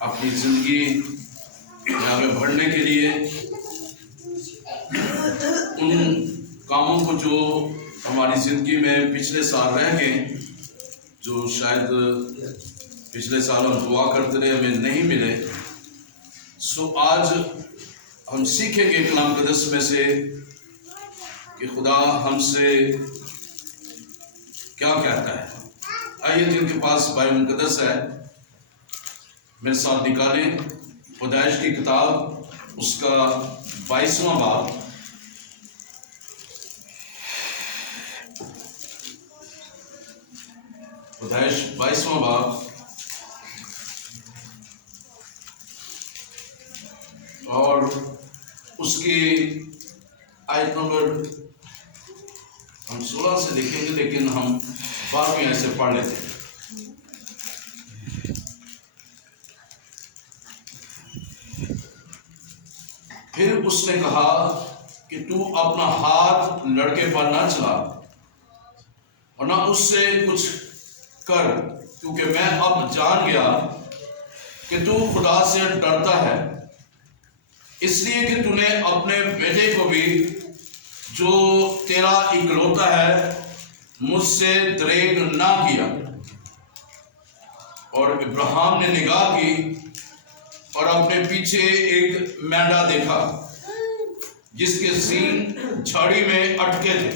اپنی زندگی میں آگے بڑھنے کے لیے ان کاموں کو جو ہماری زندگی میں پچھلے سال رہ گئے، جو شاید پچھلے سال ہم دعا کرتے رہے ہمیں نہیں ملے، سو آج ہم سیکھیں گے کلام مقدس میں سے کہ خدا ہم سے کیا کہتا ہے۔ آئیے جن کے پاس بائبل مقدس ہے میرے ساتھ نکالیں پیدائش کی کتاب، اس کا 22واں باب۔ پیدائش 22واں باب اور اس کی آیت نمبر ہم 16 سے دیکھیں گے، لیکن ہم 12ویں آیت سے پڑھ لیتے ہیں۔ پھر اس نے کہا کہ تو اپنا ہاتھ لڑکے پر نہ چلا اور نہ اس سے کچھ کر، کیونکہ میں اب جان گیا کہ تو خدا سے ڈرتا ہے، اس لیے کہ تو نے اپنے بیٹے کو بھی جو تیرا اکلوتا ہے مجھ سے دریغ نہ کیا۔ اور ابراہیم نے نگاہ کی اور اپنے پیچھے ایک مینڈا دیکھا جس کے سینگ جھاڑی میں اٹکے تھے۔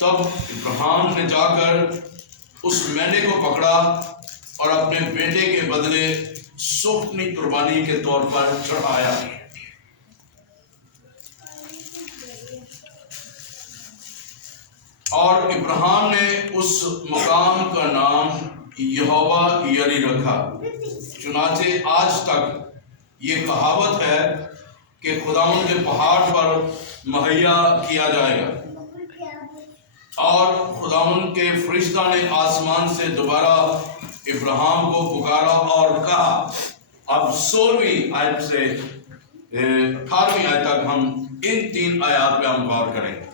تب ابراہیم نے جا کر اس مینڈے کو پکڑا اور اپنے بیٹے کے بدلے سوختنی قربانی کے طور پر چڑھایا۔ اور ابراہیم نے اس مقام کا نام یہوہ یری رکھا۔ چنانچہ آج تک یہ کہاوت ہے کہ خداوند کے پہاڑ پر مہیا کیا جائے گا۔ اور خداوند کے فرشتہ نے آسمان سے دوبارہ ابراہیم کو پکارا اور کہا۔ اب 16ویں آیت سے 18ویں آیت تک ہم ان 3 آیات پہ ہم غور کریں گے۔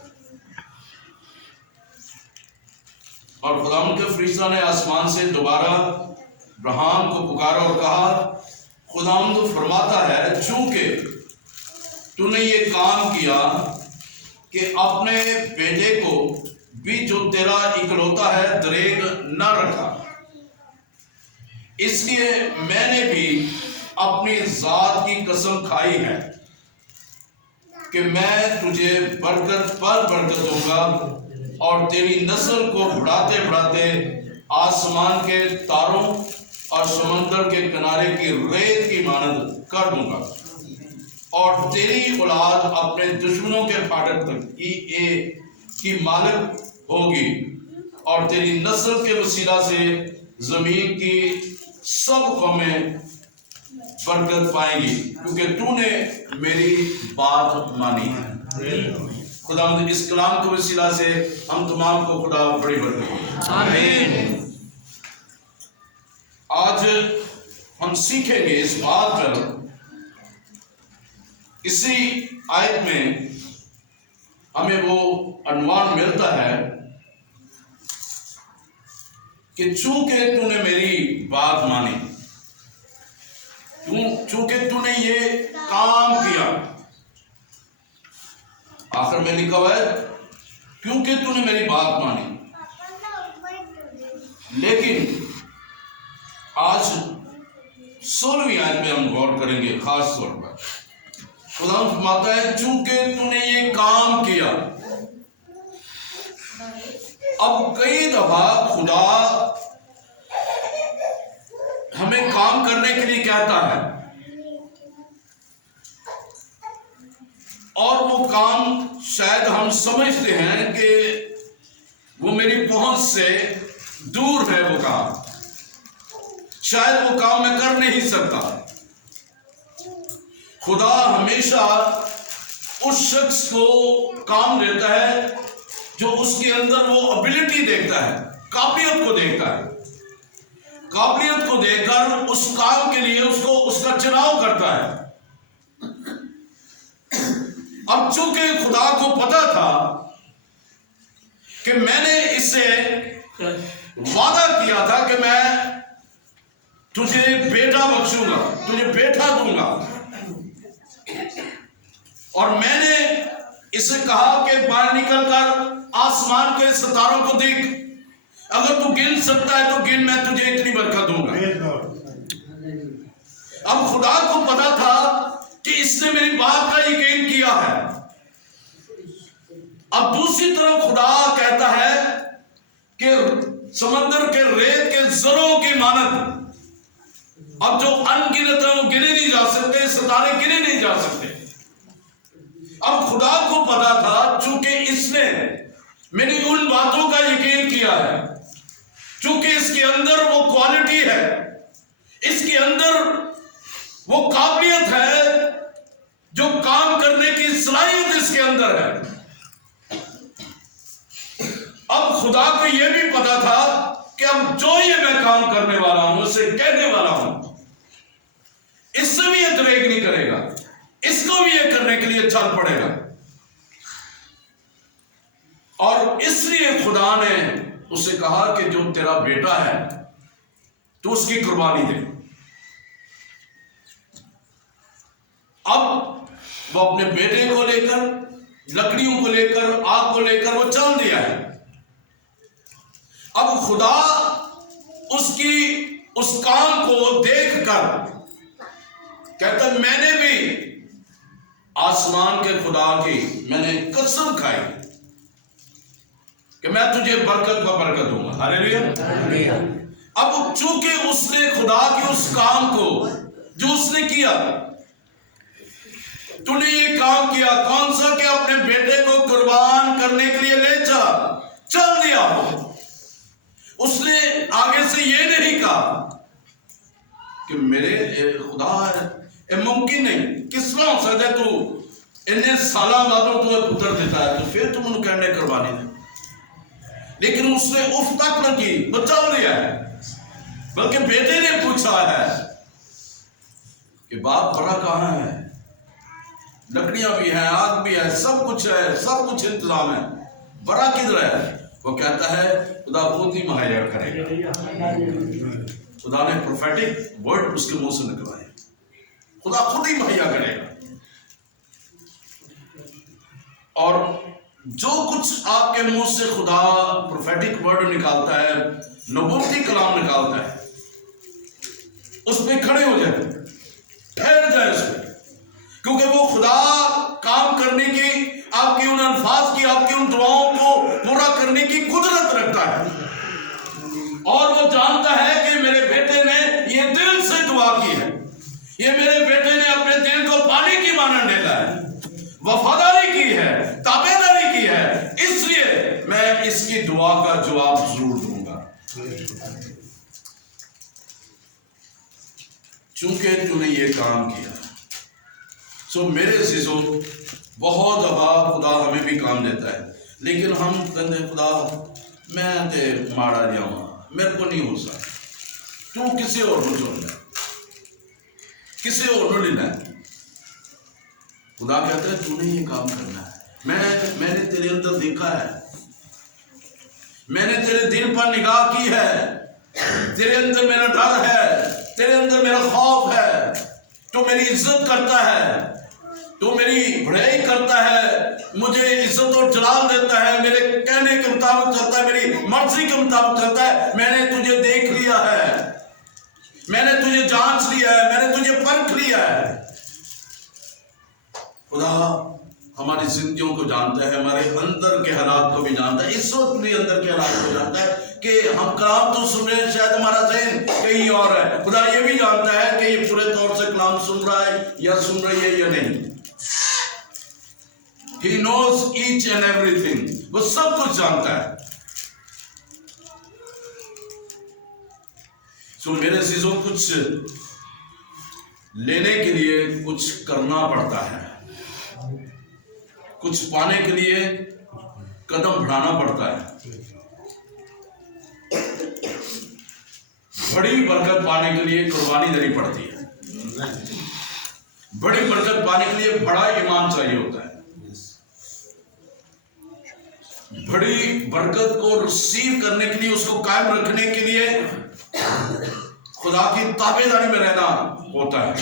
اور خداوند کے فرشتہ نے آسمان سے دوبارہ ابراہیم کو پکارا اور کہا، خداوند فرماتا ہے چونکہ تو نے یہ کام کیا کہ اپنے بیٹے کو بھی جو تیرا اکلوتا ہے دریغ نہ رکھا، اس لیے میں نے بھی اپنی ذات کی قسم کھائی ہے کہ میں تجھے برکت پر برکت دوں گا اور تیری نسل کو بڑھاتے بڑھاتے آسمان کے تاروں اور سمندر کے کنارے کی ریت کی مانند کر دوں گا، اور تیری اولاد اپنے دشمنوں کے پھاٹک تک کی مالک ہوگی، اور تیری نسل کے وسیلہ سے زمین کی سب قومیں برکت پائیں گی، کیونکہ تو نے میری بات مانی ہے۔ خدا اس کلام کے وسیلہ سے ہم تمام کو خدا بڑی برکت دے۔ آمین۔ آج ہم سیکھیں گے اس بات پر، اسی آیت میں ہمیں وہ عنوان ملتا ہے کہ چونکہ تو نے میری بات مانی، چونکہ تو نے یہ کام کیا۔ آخر میں لکھا ہوا ہے کیونکہ تو نے میری بات مانی۔ لیکن آج 16ویں آیت میں ہم غور کریں گے خاص طور پر۔ خدا فرماتا ہے چونکہ تو نے یہ کام کیا۔ اب کئی دفعہ خدا ہمیں کام کرنے کے لیے کہتا ہے اور وہ کام شاید ہم سمجھتے ہیں کہ وہ میری پہنچ سے دور ہے، وہ کام شاید وہ کام میں کر نہیں سکتا۔ خدا ہمیشہ اس شخص کو کام دیتا ہے جو اس کے اندر وہ ابیلٹی دیکھتا ہے، قابلیت کو دیکھتا ہے، قابلیت کو دیکھ کر اس کام کے لیے اس کا چناؤ کرتا ہے۔ اب چونکہ خدا کو پتا تھا کہ میں نے اس سے وعدہ کیا تھا کہ میں تجھے بیٹا بخشوں گا، تجھے بیٹا دوں گا۔ اور میں نے اسے کہا کہ باہر نکل کر آسمان کے ستاروں کو دیکھ، اگر تو گن سکتا ہے تو گن، میں تجھے اتنی برکت دوں گا۔ اب خدا کو پتا تھا کہ اس نے میری بات کا یقین کیا ہے۔ اب دوسری طرف خدا کہتا ہے کہ سمندر کے ریت کے ذروں کی مانند، اب جو انگنت ہیں وہ گنے نہیں جا سکتے، ستارے گنے نہیں جا سکتے۔ اب خدا کو پتا تھا چونکہ اس نے میری ان باتوں کا یقین کیا ہے، چونکہ اس کے اندر وہ کوالٹی ہے، اس کے اندر وہ قابلیت ہے، جو کام کرنے کی صلاحیت اس کے اندر ہے۔ اب خدا کو یہ بھی پتا تھا کہ اب جو یہ میں کام کرنے والا ہوں، اسے کہنے والا ہوں، اس سے بھی یہ دریغ نہیں کرے گا، اس کو بھی یہ کرنے کے لیے چل پڑے گا۔ اور اس لیے خدا نے اسے کہا کہ جو تیرا بیٹا ہے تو اس کی قربانی دے۔ اب وہ اپنے بیٹے کو لے کر، لکڑیوں کو لے کر، آگ کو لے کر وہ چل دیا ہے۔ اب خدا اس کام کو دیکھ کر کہتا ہے میں نے بھی آسمان کے خدا کی میں نے قسم کھائی کہ میں تجھے برکت پر برکت دوں گا۔ ہاللیلویا۔ اب چونکہ اس نے خدا کے اس کام کو جو اس نے کیا، تو نے یہ کام کیا کون سا کہ اپنے بیٹے کو قربان کرنے کے لیے لے چل دیا۔ اس نے آگے سے یہ نہیں کہا کہ میرے خدا ممکن نہیں، کس طرح ہو سکتا ہے تو انہیں سالہ بعدوں تو پتر دیتا ہے تو پھر تم انہوں کہنے قربانی دے۔ لیکن اس نے اف تک نہ کی، بچا لیا ہے، بلکہ بیٹے نے پوچھا ہے کہ باپ بڑا کہاں ہے؟ لکڑیاں بھی ہیں، آگ بھی ہے، سب کچھ ہے، سب کچھ انتظام ہے، بڑا کدھر ہے؟ وہ کہتا ہے خدا خود ہی مہیا کرے گا۔ خدا نے پروفیٹک ورڈ اس کے منہ سے نکلائے، خدا خود ہی مہیا کرے گا۔ اور جو کچھ آپ کے منہ سے خدا پروفیٹک ورڈ نکالتا ہے، نبوتی کلام نکالتا ہے، اس پہ کھڑے ہو جائیں، ٹھہر جائیں اس پہ، کیونکہ وہ خدا کام کرنے کی، آپ کی ان الفاظ کی، آپ کی ان دعاؤں کو پورا کرنے کی قدرت رکھتا ہے۔ اور وہ جانتا ہے کہ میرے بیٹے نے یہ دل سے دعا کی ہے، یہ میرے بیٹے نے اپنے دل کو پانی کی مانند ڈالا ہے، وفاداری کی ہے، تابعداری کی ہے، اس لیے میں اس کی دعا کا جواب ضرور دوں گا، چونکہ تو نے یہ کام کیا۔ سو میرے عزیزو، بہت دفعہ خدا ہمیں بھی کام دیتا ہے، لیکن ہم کہتے ہیں خدا میں تے ماڑا جاؤں، میرے کو نہیں ہو سکتا، تو کسی اور کو چن لے، کسی اور کو لینا ہے۔ خدا کہتا ہے تو نے یہ کام کرنا ہے، میں نے تیرے اندر دیکھا ہے، میں نے تیرے دل پر نگاہ کی ہے، تیرے اندر میرا ڈر ہے، تیرے اندر میرا خوف ہے، تو میری عزت کرتا ہے، تو میری بڑائی کرتا ہے، مجھے عزت اور جلال دیتا ہے، میرے کہنے کے مطابق چلتا ہے، میری مرضی کے مطابق چلتا ہے۔ میں نے تجھے دیکھ لیا ہے، میں نے تجھے جانچ لیا ہے، میں نے تجھے پرکھ لیا ہے۔ خدا ہماری زندگیوں کو جانتا ہے، ہمارے اندر کے حالات کو بھی جانتا ہے، اس وقت بھی اندر کے حالات کو جانتا ہے کہ ہم کلام تو سن رہے ہیں، شاید ہمارا ذہن کہیں اور ہے۔ خدا یہ بھی جانتا ہے کہ یہ پورے طور سے کلام سن رہا ہے یا سن رہی ہے یا نہیں۔ He knows each and everything، وہ سب کچھ جانتا ہے۔ میرے عزیزوں، کچھ لینے کے لیے کچھ کرنا پڑتا ہے، کچھ پانے کے لیے قدم بڑھانا پڑتا ہے۔ بڑی برکت پانے کے لیے قربانی دینی پڑتی ہے، بڑی برکت پانے کے لیے بڑا ایمان چاہیے ہوتا ہے، بڑی برکت کو ریسیو کرنے کے لیے، اس کو قائم رکھنے کے لیے خدا کی تابع داری میں رہنا ہوتا ہے.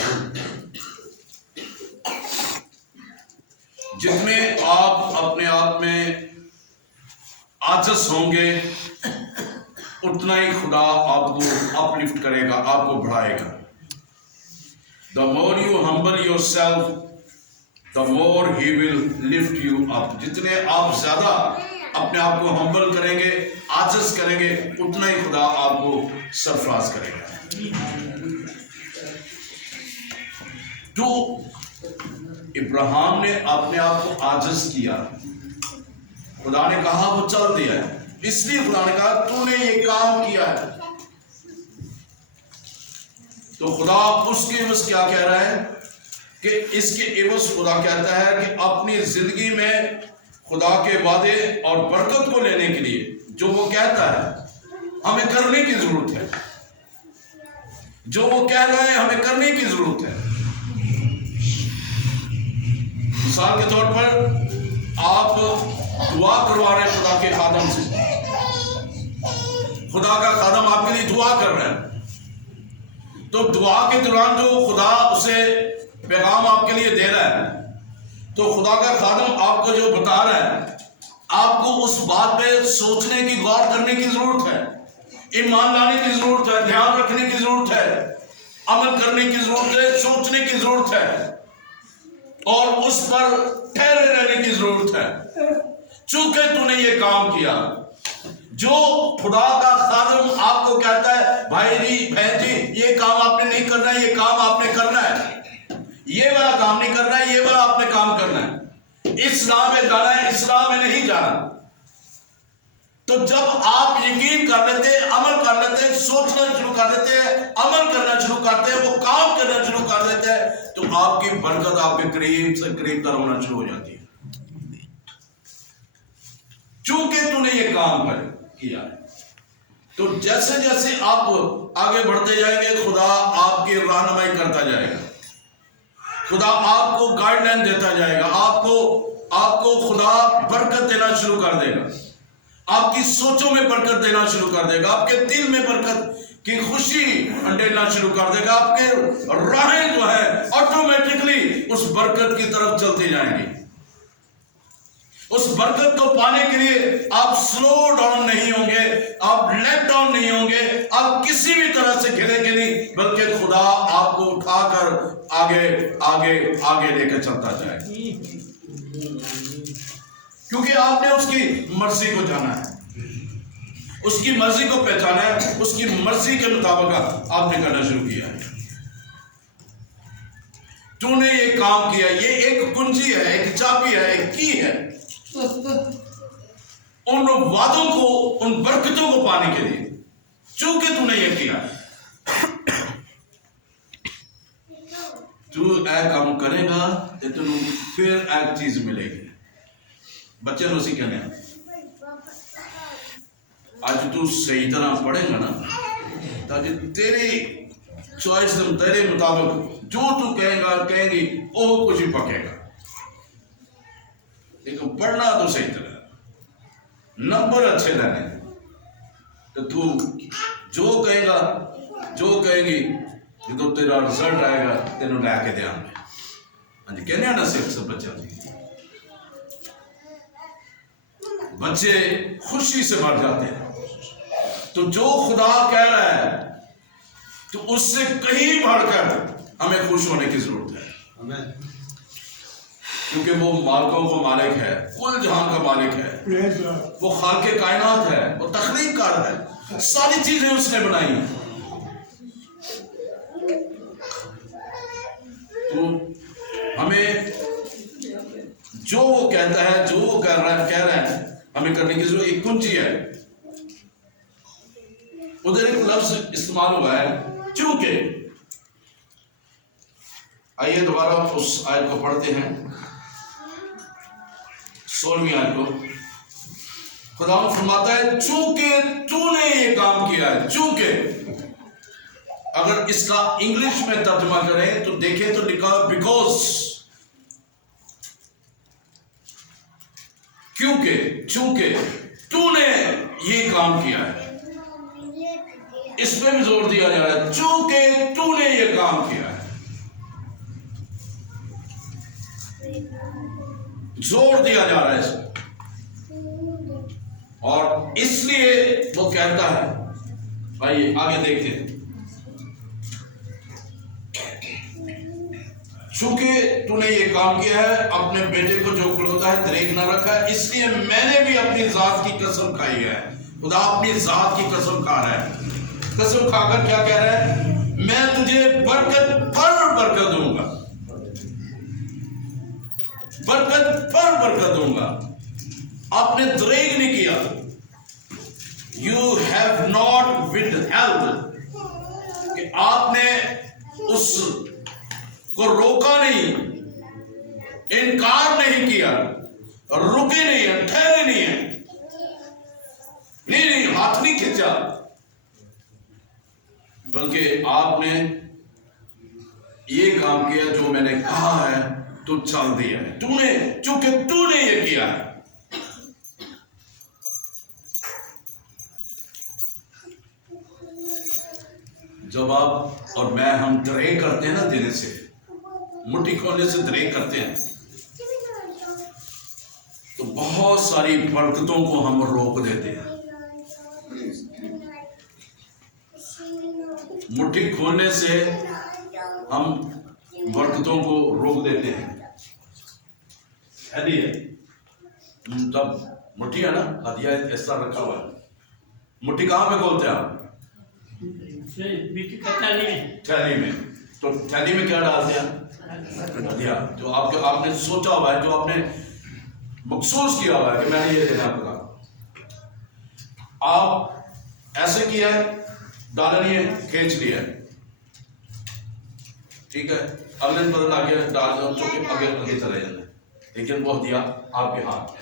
جتنے آپ اپنے آپ میں عاجز ہوں گے اتنا ہی خدا آپ کو اپ لفٹ کرے گا, آپ کو بڑھائے گا. The more you humble yourself, the more he will lift you up. جتنے آپ زیادہ اپنے آپ کو ہمبل کریں گے, عاجز کریں گے, اتنا ہی خدا آپ کو سرفراز کرے گا. تو ابراہیم نے اپنے آپ کو عاجز کیا, خدا نے کہا وہ چل دیا ہے, اس لیے خدا نے کہا تو نے یہ کام کیا ہے. تو خدا اس کے عوض کیا کہہ رہا ہے کہ اس کے عوض خدا کہتا ہے کہ اپنی زندگی میں خدا کے وعدے اور برکت کو لینے کے لیے جو وہ کہتا ہے ہمیں کرنے کی ضرورت ہے, جو وہ کہہ رہا ہے ہمیں کرنے کی ضرورت ہے. مثال کے طور پر آپ دعا کروا رہے ہیں خدا کے خادم سے, خدا کا خادم آپ کے لیے دعا کر رہا ہے, تو دعا کے دوران جو خدا اسے پیغام آپ کے لیے دے رہا ہے, تو خدا کا خادم آپ کو جو بتا رہا ہے آپ کو اس بات پہ سوچنے کی, غور کرنے کی ضرورت ہے, ایمان لانے کی ضرورت ہے, دھیان رکھنے کی ضرورت ہے, عمل کرنے کی ضرورت ہے, سوچنے کی ضرورت ہے اور اس پر ٹھہرے رہنے کی ضرورت ہے. چونکہ تو نے یہ کام کیا, جو خدا کا خادم آپ کو کہتا ہے بھائی جی بہن جی یہ کام آپ نے نہیں کرنا ہے, یہ کام آپ نے کرنا ہے, یہ والا کام نہیں کرنا ہے, یہ والا آپ نے کام کرنا ہے, اس راہ میں جانا ہے, اس راہ میں نہیں جانا. تو جب آپ یقین کر لیتے, عمل کر لیتے, سوچنا شروع کر دیتے, عمل کرنا شروع کرتے, وہ کام کرنا شروع کر دیتے, تو آپ کی برکت آپ کے قریب سے قریب تر ہونا شروع ہو جاتی ہے. چونکہ تو نے یہ کام کیا ہے. تو جیسے جیسے آپ آگے بڑھتے جائیں گے خدا آپ کی رہنمائی کرتا جائے گا, خدا آپ کو گائیڈ لائن دیتا جائے گا, آپ کو خدا برکت دینا شروع کر دے گا, آپ کی سوچوں میں برکت دینا شروع کر دے گا, آپ کے دل میں برکت کی خوشی انڈیلنا شروع کر دے گا, آپ کے راہیں جو ہے آٹومیٹکلی اس برکت کی طرف چلتی جائیں گی. اس برکت کو پانے کے لیے آپ سلو ڈاؤن نہیں ہوں گے, آپ لیٹ ڈاؤن نہیں ہوں گے, آپ کسی بھی طرح سے گریں گے نہیں, بلکہ خدا آپ کو اٹھا کر آگے آگے آگے لے کے چلتا جائے, کیونکہ آپ نے اس کی مرضی کو جانا ہے, اس کی مرضی کو پہچانا ہے, اس کی مرضی کے مطابق آپ نے کرنا شروع کیا ہے. تو نے یہ کام کیا, یہ ایک کنجی ہے, ایک چابی ہے, ایک کی ہے ان وعدوں کو, ان برکتوں کو پانے کے لیے, چونکہ تو نے یہ کیا. تو ایک کام کرے گا تو تمہیں پھر ایک چیز ملے گی. بچے نے اسی کہنے آج تو صحیح طرح پڑھے گا نا, تاکہ تیری چوائس تیرے مطابق جو تو کہیں گی وہ کچھ ہی پکے گا. لیکن پڑھنا تو صحیح طرح, نمبر اچھے لینے, تو جو کہے گا, جو کہے گی, یہ تو تیرا رزلٹ آئے گا تینوں لے کے دیا میں. ہاں جی کہنے نا صرف سب بچہ جی, بچے خوشی سے بھر جاتے ہیں. تو جو خدا کہہ رہا ہے تو اس سے کہیں بڑھ کر ہمیں خوش ہونے کی ضرورت ہے, کیونکہ وہ مالکوں کو مالک ہے, کل جہان کا مالک ہے, وہ خالق کائنات ہے, وہ تخلیق کار ہے, ساری چیزیں اس نے بنائی ہیں. تو ہمیں جو وہ کہتا ہے, جو وہ کہہ رہا ہے ہمیں کرنے کی ضرورت. ایک کنجی ہے, ادھر ایک لفظ استعمال ہوا ہے چونکہ. آئیے دوبارہ اس آیت کو پڑھتے ہیں, 16ویں آیت کو. خدا فرماتا ہے چونکہ تو نے یہ کام کیا ہے. چونکہ اگر اس کا انگلش میں ترجمہ کریں تو دیکھیں تو لکھا بیکوز, کیونکہ, چونکہ تو نے یہ کام کیا ہے. اس اس پہ بھی زور دیا جا رہا ہے چونکہ تو نے یہ کام کیا ہے، زور دیا جا رہا ہے اس پہ۔ اور اس لیے وہ کہتا ہے، بھائی آگے دیکھتے ہیں، چونکہ تو نے یہ کام کیا ہے، اپنے بیٹے کو جو کھلوتا ہے دریغ نہ رکھا ہے، اس لیے میں نے بھی اپنی ذات کی قسم کھائی ہے۔ خدا اپنی ذات کی قسم کھا رہا ہے، قسم کھا کر کیا کہہ رہا ہے؟ میں تجھے برکت پر برکت دوں گا، برکت پر برکت دوں گا۔ آپ نے دریغ نہیں کیا، you have not withheld، کہ آپ نے اس کو روکا نہیں، انکار نہیں کیا، رکے نہیں ہیں، ٹھہرے نہیں ہیں، نہیں ہاتھ نہیں کھینچا، بلکہ آپ نے یہ کام کیا جو میں نے کہا ہے تو چل دیا ہے، تو نے، چونکہ تو نے یہ کیا ہے۔ جب آپ اور میں ہم دریغ کرتے ہیں نا، دینے سے، مٹھی کھولنے سے دریغ کرتے ہیں، تو بہت ساری برکتوں کو ہم روک دیتے ہیں۔ مٹھی کھولنے سے ہم برکتوں کو روک دیتے ہیں۔ تب مٹھی ہے نا، ہدیہ اس طرح رکھا ہوا ہے، مٹھی کہاں پہ کھولتے ہیں آپ؟ تھیلی میں۔ تو تھیلی میں کیا ڈالتے ہیں؟ ہدیہ، جو آپ نے سوچا ہوا ہے، جو آپ نے مخصوص کیا ہوا ہے کہ میں نے یہ دینا پڑا، آپ ایسے کیا ہے، ڈالا نہیں ہے، کھینچ لیا ہے، ٹھیک ہے، اگلے دن بدل آگے ڈال دو، چونکہ آگے چلے جانا ہے، لیکن وہ ہدیہ آپ کے ہاتھ میں،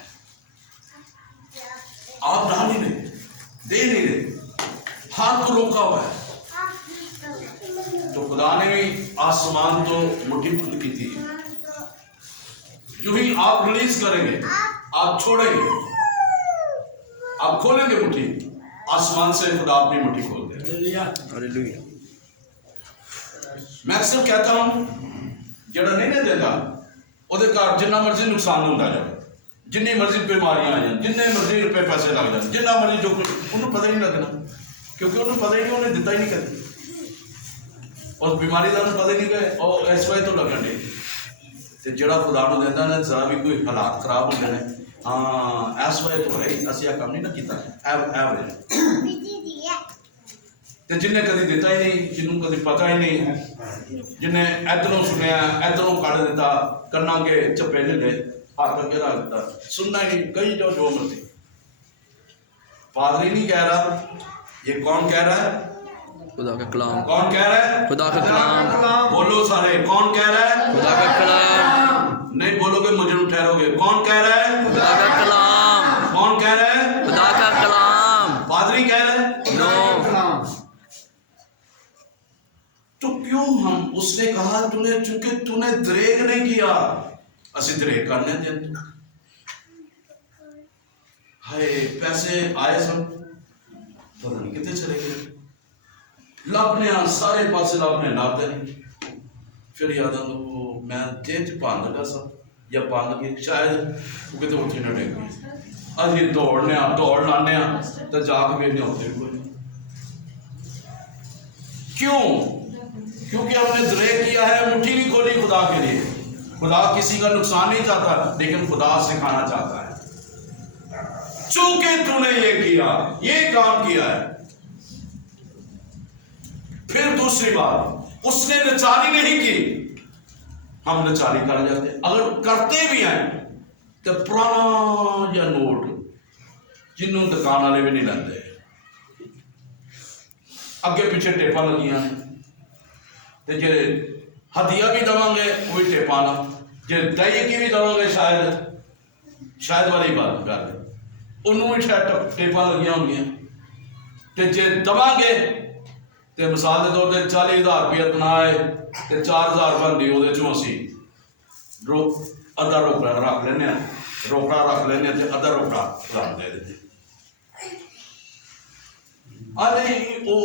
آپ ڈال ہی نہیں، دے نہیں رہے، ہاتھ کو روکا ہوا ہے۔ تو خدا نے بھی آسمان تو مٹھی بند کی تھی، جو ہی آپ ریلیز کریں گے، آپ چھوڑیں گے، آپ کھولیں گے مٹھی، آسمان سے خدا اپنی مٹھی کھول دے گا۔ میں اکثر کہتا ہوں، جڑا نہیں دیتا وہ جنہ مرضی نقصان ہوتا جائے، جنی مرضی بیماریاں آ جائیں، جننے مرضی روپے پیسے لگ جائیں، جنہ مرضی جو کچھ، انہوں پتہ نہیں لگنا، کیونکہ انہوں پتہ ہی نہیں، انہیں دیتا ہی نہیں کرتی، اور بیماری کا انہوں پتہ نہیں کہ اور اس وجہ تو لگن دے، تو جڑا خدا نو دیتا ہے ذرا بھی کوئی حالات خراب ہوتے ہیں، ہاں اس وجہ تو ہے، اسی کام نہیں نہ کیتا، ایوریج، تو جنہیں کدی دیتا ہی نہیں، جنہوں کدی پتہ ہی نہیں، جنہیں ادھروں سنیا، ادھروں کڑ دیتا، کرنا کے چپے لے لے، ہاتھ اگے رکھ دیتا، سننا ہی نہیں، کہیں جو مرضی۔ پادری نہیں کہہ رہا، یہ کون کہہ رہا ہے؟ خدا کا کلام۔ کون کہہ رہا ہے؟ خدا کا کلام۔ بولو سارے، کون کہہ رہا ہے؟ خدا کا کلام۔ نہیں بولو گے مجرم ٹھہرو گے۔ کون کہہ رہا ہے؟ خدا کا کلام۔ کون کہہ رہا ہے؟ خدا کا کلام۔ پادری کہہ رہا ہے؟ نو۔ تو کیوں ہم، اس نے کہا چونکہ تو نے دریغ نہیں کیا، اسی دریغ کرنے دیں۔ ہائے پیسے آئے سب، پتہ نہیں کتنے چلے گئے، لبنے سارے پاسے لبنے لاتے نہیں، پھر یاد آتا وہ میں تیج پان لگا سا، یا پان لگی شاید وہ کہتے اٹھے نہ ڈیک گئے، ابھی دوڑ لانے تو جا کے بھی نہیں ہوتے کوئی۔ کیوں؟ کیونکہ ہم نے دریغ کیا ہے، مٹھی نہیں کھولی خدا کے لیے۔ خدا کسی کا نقصان نہیں چاہتا، لیکن خدا سکھانا چاہتا ہے، چونکہ تو نے یہ کیا، یہ کام کیا ہے۔ پھر دوسری بات، اس نے نچاری نہیں کی، ہم نچاری کر جاتے ہیں، اگر کرتے بھی ہیں تو پرانا یا نوٹ جنہوں دکان والے بھی نہیں لیندے، اگے پیچھے ٹیپاں لگیاں ہیں، تے جے ہدیہ بھی دواں گے وہی ٹیپاں نا، جے دہی کی بھی دواں گے شاید والی بات کر دے انہوں بھی شاید ٹیپاں لگیاں ہوں گی، تے جے دواں گے تے مثال دے طور تے 40,000 روپیہ تنائے تے 4,000 بندی وہ دے چوں اسی ادھا روکڑا رکھ لینے ہیں، روکڑا رکھ لینے ہیں تے ادھا روکڑا رکھ دے دیتے۔ آدھے وہ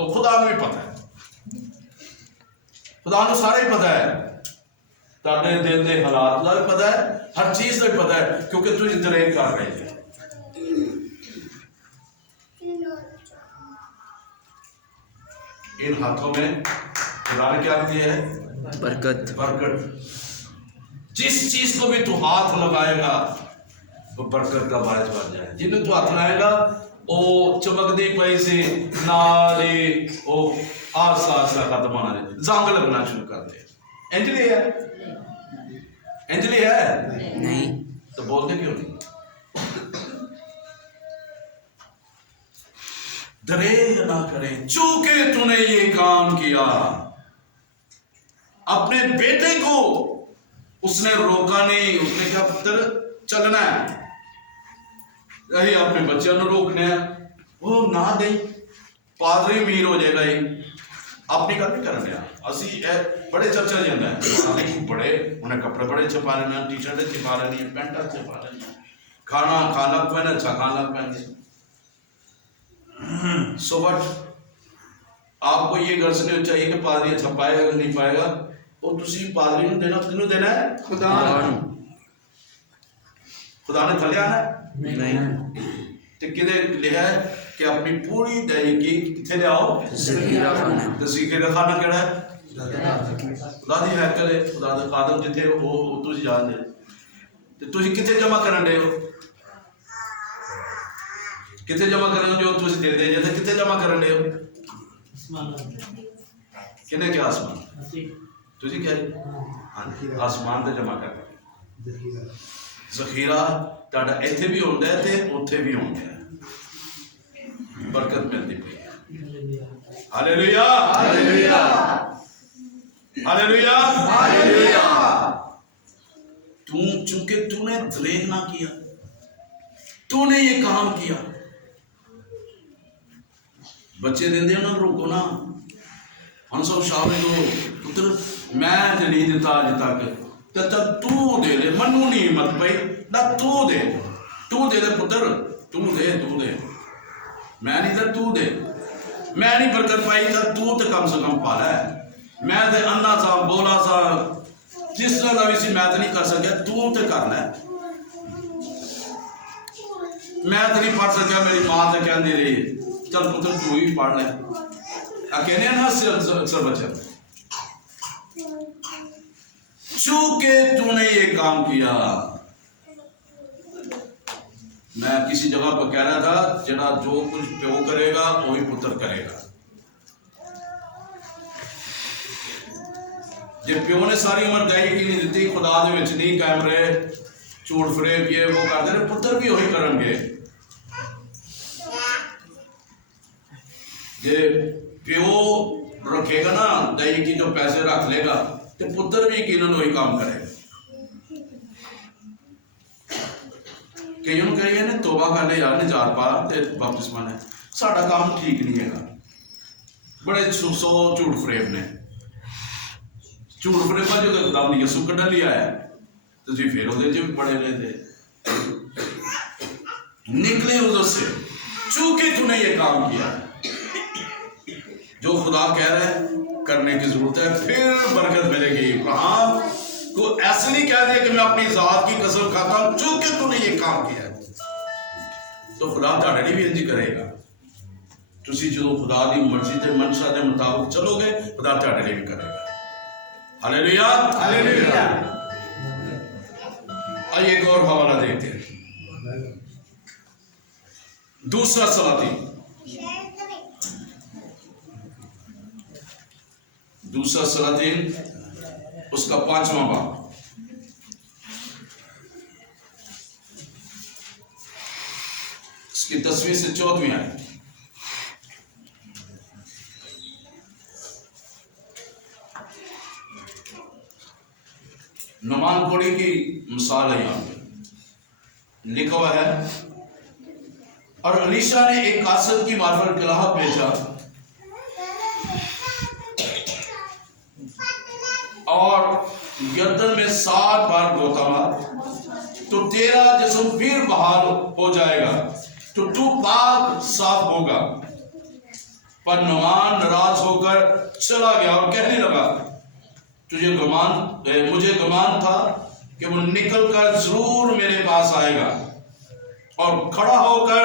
اور خدا نوں بھی پتا ہے، خدا نوں سارا ہی پتا ہے، تاڈے دل دے حالات دا بھی پتا ہے، ہر چیز دا بھی پتا ہے، کیونکہ تسی دریغ کر رہے جی۔ ان ہاتھوں میں خدا نے کیا دیا ہے؟ برکت۔ برکت۔ جس چیز کو بھی تو ہاتھ لگائے گا وہ برکت کا باعث بن جائے، جنہیں تو ہاتھ لائے گا وہ چمکدی پئی سی نالی وہ آسا آسا ختم ہونا دے، زنگ لگنا شروع کرتے ہیں۔ انجلی ہے؟ انجلی ہے؟ نہیں۔ تو بولتے کیوں نہیں؟ دریغ نہ کرے، چونکہ تو نے یہ کام کیا۔ اپنے بیٹے کو اس نے روکا نہیں، اس نے کہا پتر چلنا ہے، یہی اپنے بچوں نے روکنا ہے، وہ نہ دیں پادری امیر ہو جائے گا، ہی اپنی گل نہیں کرنے اسی بڑے چرچا جانا ہے، بڑے انہیں کپڑے بڑے چھپا لینا، ٹی شرٹیں چھپا لینی، پینٹا چھپا لینی، کھانا کھان لگ پہ اچھا کھان لگ پہ۔ سو وٹ آپ کو یہ غرض نہیں چاہیے کہ پادری اچھا پائے گا نہیں پائے گا، وہ تسی پادری نوں دینا، کنوں دینا ہے؟ خدا نے تھلیا ہے نہیں۔ تے کدے لکھا ہے کہ اپنی پوری دہیگی کتنے لے آؤ؟ ذخیرہ خانہ۔ تے ذخیرہ خانہ کیڑا ہے؟ خدا دی ہیکل ہے، خدا دے خادم جتھے وہ تسی جان دے، تے تسی کتنے جمع کرن دے ہو؟ کتنے جمع کرن جو تسی دے دے جے کتنے جمع کرن دے ہو؟ کنے کے آسمان تسی کیا ہے؟ آسمان تے جمع کر ذخیرہ تہاڈا ایتھے بھی ہوندا ہے تے اوتھے بھی ہوندا ہے، برکت ملدی پئی ہے۔ ہالےلویا، ہالےلویا، ہالےلویا، ہالےلویا۔ چونکہ تو نے دریغ نہ کیا، تو نے یہ کام کیا۔ بچے دیندے نا روکو نا، ہم سب شامل ہو پتر میں تے نہیں دیتا اج تک، تو دے دے، منو نہیں ہمت پئی نہ تو دے پتر، تو دے میں نہیں تے تو دے، میں نہیں برکت پائی تو تے کم سے کم پا لے، میں تے انا سا بولا سا جس طرح بھی سی میں تے نہیں کر سکیا، تو تے کر لے، میں تے نہیں پڑھ سکیا، میری ماں تے کہندی رہی چل پتر تو ہی پڑھ لے، کہنے نا اکثر بچے چونکہ تو نے یہ کام کیا۔ میں کسی جگہ پر کہہ رہا تھا جڑا جو کچھ پیو کرے گا وہی پتر کرے گا۔ جب پیو نے ساری عمر دائی کی نہیں دیتی، خدا دے وچ نہیں قائم رہے، جھوٹ فریب یہ وہ کرتے رہے، پتر بھی وہی کرن گے۔ جے پیو رکھے گا نا دائی کی جو پیسے رکھ لے گا تو پتر بھی یقیناً وہی کام کرے گا۔ کئی انہوں کہے گا توبہ کر لے یار نجات پا تے بپتسمہ ہے، ساڑھا کام ٹھیک نہیں ہے گا، بڑے سو جھوٹ فریب نے، جھوٹ فریبہ جو خدا نے یسوع کڈا لیا ہے تو جی پھر ادھر جو بڑے لے دے نکلے ادھر سے، چونکہ تو نے یہ کام کیا جو خدا کہہ رہا ہے کرنے کی ضرورت ہے، پھر برکت ملے گی۔ ابراہیم کو ایسے نہیں کہہ دیا کہ میں اپنی ذات کی قسم کھاتا ہوں، چونکہ تو نے یہ کام کیا ہے تو خدا تہاڈے بھی انج کرے گا۔ تسی جو خدا دی مرضی تے منشا دے مطابق چلو گے خدا تہاڈے بھی کرے گا۔ ہالےلویا، ہالےلویا۔ آئیے ایک اور حوالہ دیکھتے ہیں، دوسرا سلاطین، دوسرا سلاطین اس کا 5واں باب، اس کی 10ویں سے 14ویں آیت۔ نعمان کوڑی کی مثال ہے یہاں پہ لکھا ہوا ہے، اور الیشا نے ایک قاصد کی معرفت کلاہ بھیجا اور گردن میں 7 بار گوتا مار تو تیرا جسم پھر بحال ہو جائے گا، تو پاک صاف ہوگا۔ پر نعمان ناراض ہو کر چلا گیا اور کہنے لگا مجھے گمان تھا کہ وہ نکل کر ضرور میرے پاس آئے گا اور کھڑا ہو کر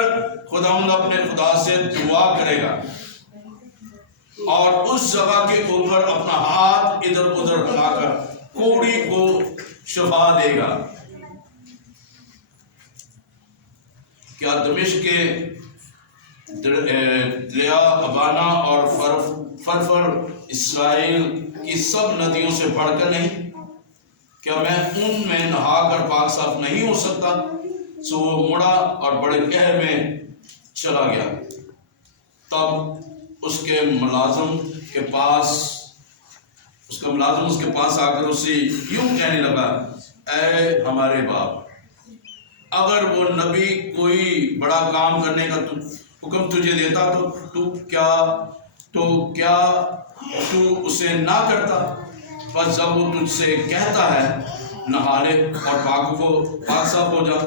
خداوند اپنے خدا سے دعا کرے گا اور اس جگہ کے اوپر اپنا ہاتھ ادھر ادھر ہلا کر کوڑی کو شفا دے گا۔ کیا دمشق کے دریا ابانا اور فرفر اسرائیل کی سب ندیوں سے بڑھ کر نہیں؟ کیا میں ان میں نہا کر پاک صاف نہیں ہو سکتا؟ سو وہ مڑا اور بڑے قہر میں چلا گیا۔ تب اس کے ملازم کے پاس آ کر اسے یوں کہنے لگا، اے ہمارے باپ، اگر وہ نبی کوئی بڑا کام کرنے کا حکم تجھے دیتا تو کیا تو اسے نہ کرتا؟ بس جب وہ تجھ سے کہتا ہے نہا لے اور پاک صاف ہو جا،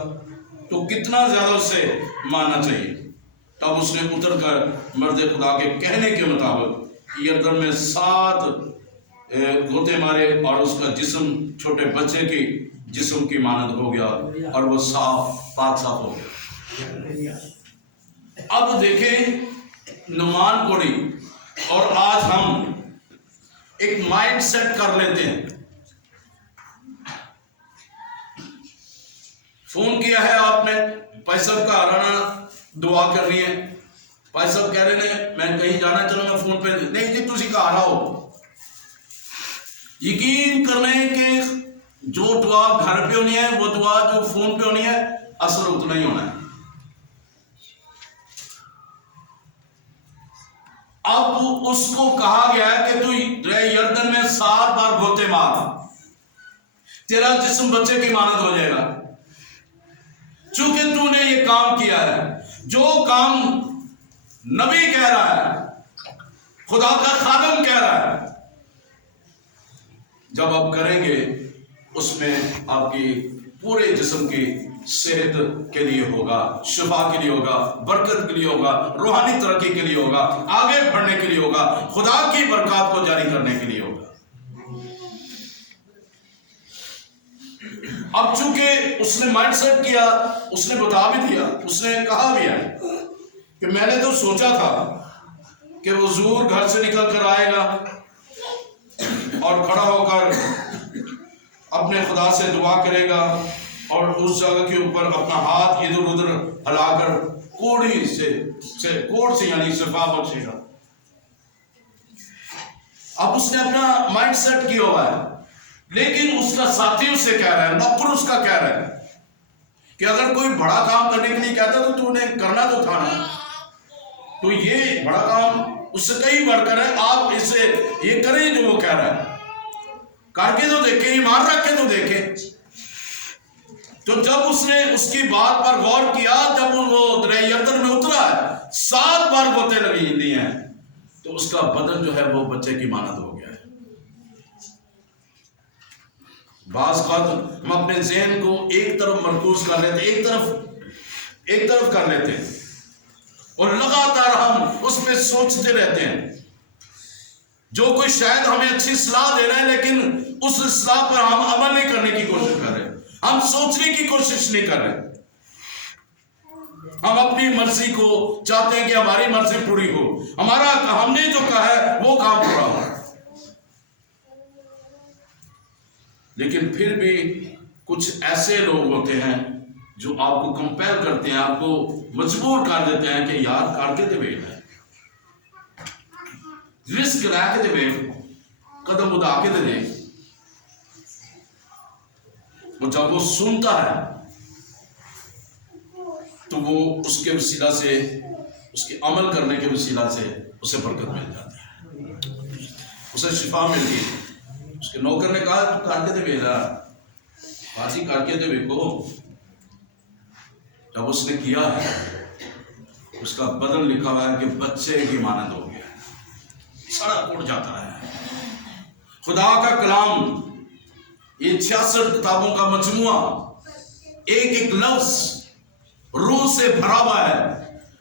تو کتنا زیادہ اسے ماننا چاہیے۔ تب اس نے اتر کر مرد خدا کے کہنے کے مطابق یردن میں 7 غوطے مارے اور اس کا جسم چھوٹے بچے کی جسم کی مانند ہو گیا اور وہ پاک صاف ہو گیا۔ اب دیکھیں نعمان کوڑی، اور آج ہم ایک مائنڈ سیٹ کر لیتے ہیں، فون کیا ہے آپ نے، بھائی صاحب کا ہرانا دعا کرنی ہے، بھائی صاحب کہہ رہے ہیں میں کہیں جانا، چلو میں فون پہ نہیں جی تسی کا ہرا ہو۔ یقین کر لیں کہ جو دعا گھر پہ ہونی ہے وہ دعا جو فون پہ ہونی ہے اثر اتنا ہی ہونا ہے۔ اب اس کو کہا گیا ہے کہ تو یردن میں 7 بار غوطے مار، تیرا جسم بچے کی مانند ہو جائے گا، چونکہ تو نے یہ کام کیا ہے۔ جو کام نبی کہہ رہا ہے، خدا کا خادم کہہ رہا ہے، جب آپ کریں گے اس میں آپ کی پورے جسم کی صحت کے لیے ہوگا، شفا کے لیے ہوگا، برکت کے لیے ہوگا، روحانی ترقی کے لیے ہوگا، آگے بڑھنے کے لیے ہوگا، خدا کی برکات کو جاری کرنے کے لیے ہوگا۔ اب چونکہ اس نے مائنڈ سیٹ کیا، اس نے بتا بھی دیا، اس نے کہا بھی ہے کہ میں نے تو سوچا تھا کہ وہ حضور گھر سے نکل کر آئے گا اور کھڑا ہو کر اپنے خدا سے دعا کرے گا اور اس جگہ کے اوپر اپنا ہاتھ ادھر ادھر ہلا کر کوڑ سے یعنی شفا بخشے گا۔ اب اس نے اپنا مائنڈ سیٹ کیا ہوا ہے، لیکن اس کا ساتھی اس سے کہہ رہا ہے، نوکر اس کا کہہ رہا ہے کہ اگر کوئی بڑا کام کرنے کے لیے کہتا تو نے کرنا تو تھا نا، تو یہ بڑا کام اس سے کئی بڑھ کر ہے، آپ اس سے یہ کریں جو وہ کہہ رہا ہے، کر کے تو دیکھیں، ایمان رکھ کے تو دیکھیں۔ تو جب اس نے اس کی بات پر غور کیا، جب وہ دریا یردن میں اترا ہے، 7 بار غوطے لگی دی ہیں، تو اس کا بدن جو ہے وہ بچے کی مانند ہو گیا ہے۔ بعض اوقات ہم اپنے ذہن کو ایک طرف مرکوز کر لیتے ہیں، ایک طرف کر لیتے ہیں اور لگاتار ہم اس پہ سوچتے رہتے ہیں۔ جو کوئی شاید ہمیں اچھی صلاح دے رہا ہے، لیکن اس اصلاح پر ہم عمل نہیں کرنے کی کوشش کر رہے ہیں، ہم سوچنے کی کوشش نہیں کر رہے، ہم اپنی مرضی کو چاہتے ہیں کہ ہماری مرضی پوری ہو، ہم نے جو کہا ہے وہ کام پورا ہو، لیکن پھر بھی کچھ ایسے لوگ ہوتے ہیں جو آپ کو کمپیل کرتے ہیں، آپ کو مجبور کر دیتے ہیں کہ یار کر کے دے بیٹھ ہے، رسک رہ کے دے بیٹھ، قدم ادا کے دے۔ وہ جب وہ سنتا ہے تو وہ اس کے وسیلہ سے، اس کے عمل کرنے کے وسیلہ سے اسے برکت مل جاتی ہے، اسے شفا ملتی ہے۔ اس کے نوکر نے کہا تو کر کے دے بھیجا، بازی کر کے دے بیکو۔ جب اس نے کیا ہے، اس کا بدن لکھا ہوا ہے کہ بچے کی مانند ہو گیا ہے، سڑک اڑ جاتا ہے۔ خدا کا کلام یہ 66 کتابوں کا مجموعہ، ایک ایک لفظ روح سے بھرا ہوا ہے،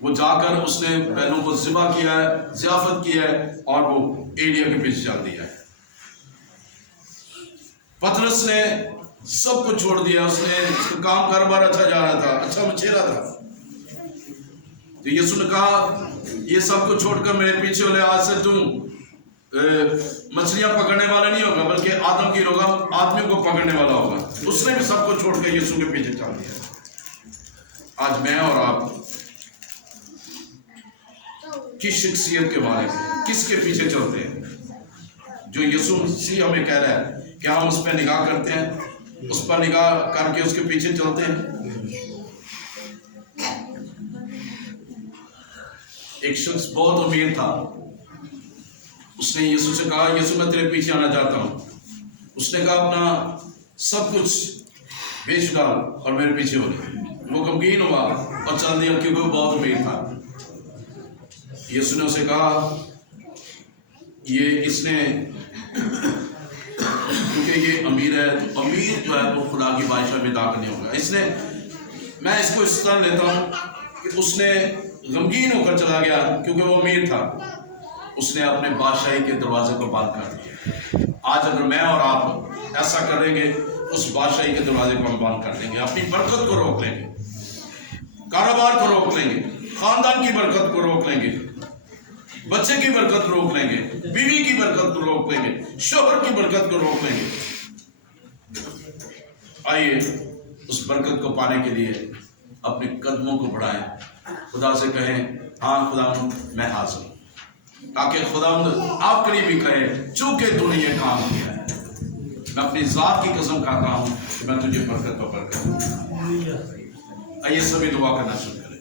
وہ جا کر اس نے بیلوں کو ذبح کیا ہے، ضیافت کی ہے اور وہ ایلیا کے پیچھے چل دیا ہے۔ پطرس نے سب کو چھوڑ دیا، اس کا کام کاروبار اچھا جا رہا تھا، اچھا مچھیرا تھا، تو یسوع نے کہا یہ سب کو چھوڑ کر میرے پیچھے ہو لے، آج سے تم مچھلیاں پکڑنے والا نہیں ہوگا بلکہ آدم کی روگا آدمیوں کو پکڑنے والا ہوگا۔ اس نے بھی سب کو چھوڑ کر یسوع کے پیچھے چل دیا۔ آج میں اور آپ کس شخصیت کے بارے میں کس کے پیچھے چلتے ہیں؟ جو یسوع مسیح ہمیں کہہ رہا ہے کہ ہم اس پہ نگاہ کرتے ہیں، اس پر نگاہ کر کے اس کے پیچھے چلتے ہیں۔ ایک شخص بہت امیر تھا، اس نے یسوع سے کہا یسوع میں تیرے پیچھے آنا چاہتا ہوں۔ اس نے کہا اپنا سب کچھ بیچ ڈال اور میرے پیچھے ہو جائے۔ وہ غمگین ہوا اور چل دیا کیونکہ وہ بہت امیر تھا۔ یسوع نے اسے کہا یہ اس نے کیونکہ یہ امیر ہے تو امیر جو ہے وہ خدا کی بادشاہی میں داخل نہیں ہوگا۔ اس نے میں اس کو اس طرح لیتا ہوں کہ اس نے غمگین ہو کر چلا گیا کیونکہ وہ امیر تھا، اس نے اپنے بادشاہی کے دروازے کو بند کر دیا۔ آج اگر میں اور آپ ایسا کریں گے اس بادشاہی کے دروازے کو ہم بند کر دیں گے، اپنی برکت کو روک لیں گے، کاروبار کو روک لیں گے، خاندان کی برکت کو روک لیں گے، بچے کی برکت روک لیں گے، بیوی کی برکت کو روک لیں گے، شوہر کی برکت کو روک لیں گے۔ آئیے اس برکت کو پانے کے لیے اپنے قدموں کو بڑھائیں، خدا سے کہیں ہاں خدا میں حاضر ہوں، تاکہ خدا آپ کے لیے بھی کہے چونکہ تو نے یہ کام کیا ہے، میں اپنی ذات کی قسم کھاتا ہوں کہ میں تجھے برکت پر برکت دوں۔ آئیے سبھی دعا کرنا شروع کریں۔